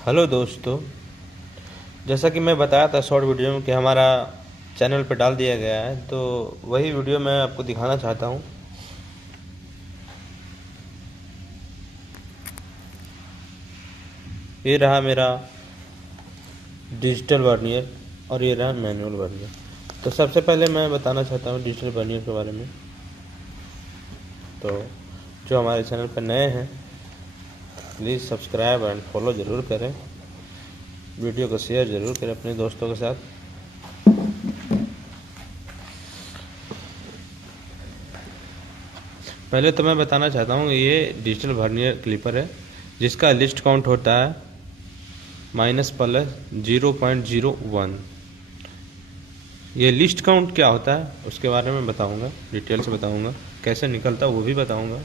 Hello दोस्तों, जैसा कि मैं बताया था शॉर्ट वीडियो में कि हमारा चैनल पर डाल दिया गया है, तो वही वीडियो मैं आपको दिखाना चाहता हूँ। ये रहा मेरा डिजिटल वर्नियर और ये रहा मैनुअल वर्नियर। तो सबसे पहले मैं बताना चाहता हूँ डिजिटल वर्नियर के बारे में। तो जो हमारे चैनल पर नए हैं, प्लीज़ सब्सक्राइब एंड फॉलो ज़रूर करें। वीडियो को शेयर ज़रूर करें अपने दोस्तों के साथ। पहले तो मैं बताना चाहता हूँ ये डिजिटल वर्नियर क्लिपर है जिसका लिस्ट काउंट होता है -+0.01। ये लिस्ट काउंट क्या होता है उसके बारे में बताऊंगा, डिटेल से बताऊंगा, कैसे निकलता है वो भी बताऊंगा।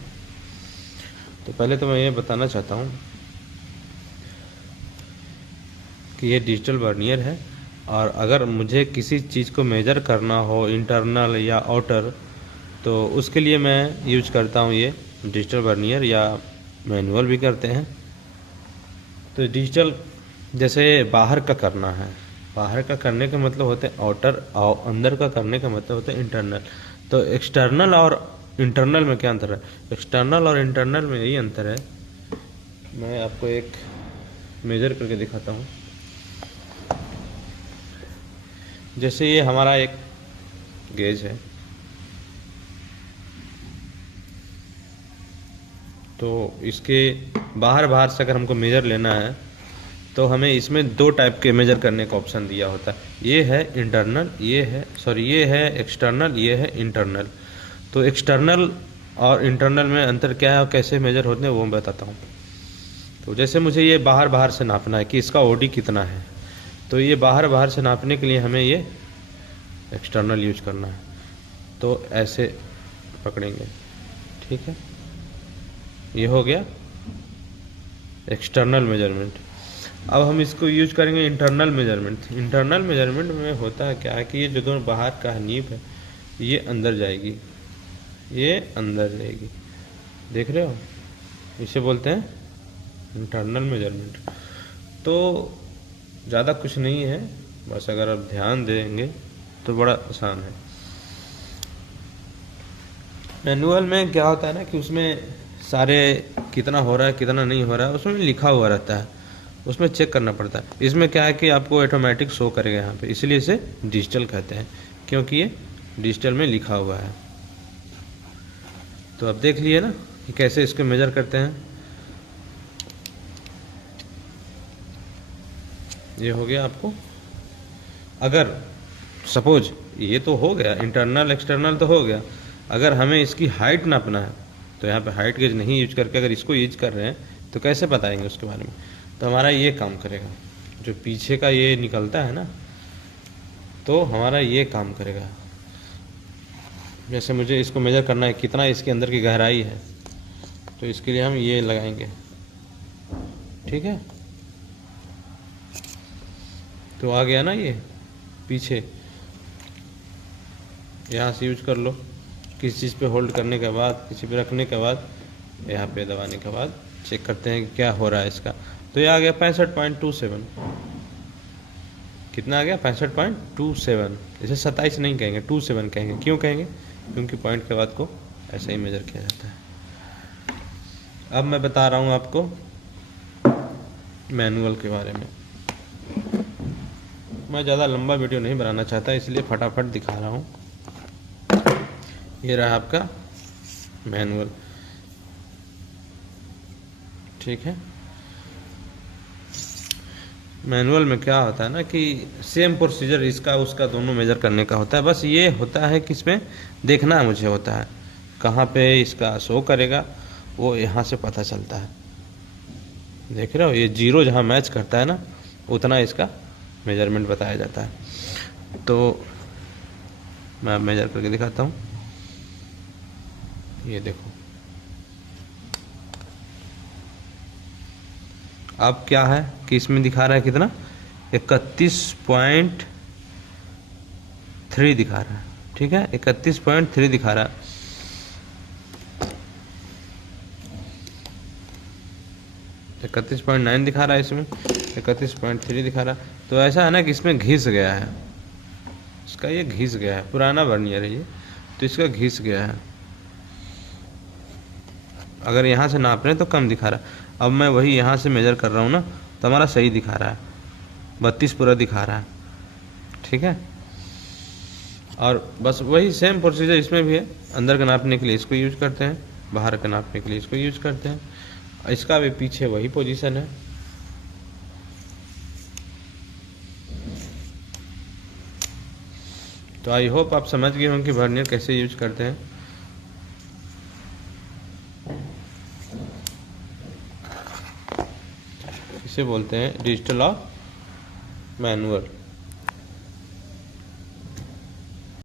तो पहले तो मैं ये बताना चाहता हूँ कि ये डिजिटल वर्नियर है, और अगर मुझे किसी चीज़ को मेजर करना हो इंटरनल या आउटर, तो उसके लिए मैं यूज करता हूँ ये डिजिटल वर्नियर, या मैनुअल भी करते हैं। तो डिजिटल जैसे बाहर का करना है, बाहर का करने का मतलब होता है आउटर, और अंदर का करने का मतलब होता है इंटरनल। तो एक्सटर्नल और इंटरनल में क्या अंतर है? एक्सटर्नल और इंटरनल में यही अंतर है। मैं आपको एक मेजर करके दिखाता हूँ। जैसे ये हमारा एक गेज है, तो इसके बाहर बाहर से अगर हमको मेजर लेना है तो हमें इसमें दो टाइप के मेजर करने का ऑप्शन दिया होता है। ये है इंटरनल, ये है एक्सटर्नल, ये है इंटरनल। तो एक्सटर्नल और इंटरनल में अंतर क्या है और कैसे मेजर होते हैं वो मैं बताता हूँ। तो जैसे मुझे ये बाहर बाहर से नापना है कि इसका ओडी कितना है, तो ये बाहर बाहर से नापने के लिए हमें ये एक्सटर्नल यूज करना है। तो ऐसे पकड़ेंगे, ठीक है, ये हो गया एक्सटर्नल मेजरमेंट। अब हम इसको यूज करेंगे इंटरनल मेजरमेंट। इंटरनल मेजरमेंट में होता है क्या है कि ये जो दोनों बाहर का नीब है ये अंदर जाएगी, ये अंदर जाएगी, देख रहे हो, इसे बोलते हैं इंटरनल मेजरमेंट। तो ज़्यादा कुछ नहीं है, बस अगर आप ध्यान देंगे तो बड़ा आसान है। मैनुअल में क्या होता है ना कि उसमें सारे कितना हो रहा है कितना नहीं हो रहा है उसमें लिखा हुआ रहता है, उसमें चेक करना पड़ता है। इसमें क्या है कि आपको ऑटोमेटिक शो करेगा यहाँ पे, इसलिए इसे डिजिटल कहते हैं, क्योंकि ये डिजिटल में लिखा हुआ है। तो अब देख लिए ना कि कैसे इसको मेजर करते हैं। ये हो गया आपको। अगर सपोज ये तो हो गया इंटरनल एक्सटर्नल तो हो गया, अगर हमें इसकी हाइट नापना है तो यहाँ पे हाइट गेज नहीं यूज करके अगर इसको यूज कर रहे हैं तो कैसे बताएंगे उसके बारे में। तो हमारा ये काम करेगा, जो पीछे का ये निकलता है ना, तो हमारा ये काम करेगा। जैसे मुझे इसको मेजर करना है कितना इसके अंदर की गहराई है, तो इसके लिए हम ये लगाएंगे, ठीक है। तो आ गया ना ये पीछे, यहाँ से यूज कर लो। किसी चीज़ पे होल्ड करने के बाद, किसी पे रखने के बाद, यहाँ पे दबाने के बाद चेक करते हैं कि क्या हो रहा है इसका। तो ये आ गया 65.27। कितना आ गया? 65.27। इसे 27 नहीं कहेंगे, 27 कहेंगे। क्यों कहेंगे? क्योंकि पॉइंट के बाद को ऐसे ही मेजर किया जाता है। अब मैं बता रहा हूँ आपको मैनुअल के बारे में। मैं ज़्यादा लंबा वीडियो नहीं बनाना चाहता, इसलिए फटाफट दिखा रहा हूँ। ये रहा आपका मैनुअल, ठीक है। मैनुअल में क्या होता है ना कि सेम प्रोसीजर इसका उसका दोनों मेजर करने का होता है। बस ये होता है कि इसमें देखना मुझे होता है कहाँ पे इसका शो करेगा, वो यहाँ से पता चलता है। देख रहे हो, ये जीरो जहाँ मैच करता है ना उतना इसका मेजरमेंट बताया जाता है। तो मैं मेजर करके दिखाता हूँ। ये देखो, अब क्या है कि इसमें दिखा रहा है कितना, 31.3 दिखा रहा है, ठीक है, 31.3 दिखा रहा है। 31.9 दिखा रहा है, इसमें 31.3 दिखा रहा है। तो ऐसा है ना कि इसमें घिस गया है, इसका ये घिस गया है, पुराना वर्नियर है ये, तो इसका घिस गया है। अगर यहाँ से नाप रहे हैं तो कम दिखा रहा है। अब मैं वही यहाँ से मेजर कर रहा हूँ ना, तो हमारा सही दिखा रहा है, 32 पूरा दिखा रहा है। ठीक है, और बस वही सेम प्रोसीजर इसमें भी है। अंदर का नापने के लिए इसको यूज करते हैं, बाहर का नापने के लिए इसको यूज करते हैं। इसका भी पीछे वही पोजीशन है। तो आई होप आप समझ गए होंगे कि वर्नियर कैसे यूज करते हैं। इसे बोलते हैं डिजिटल और मैनुअल।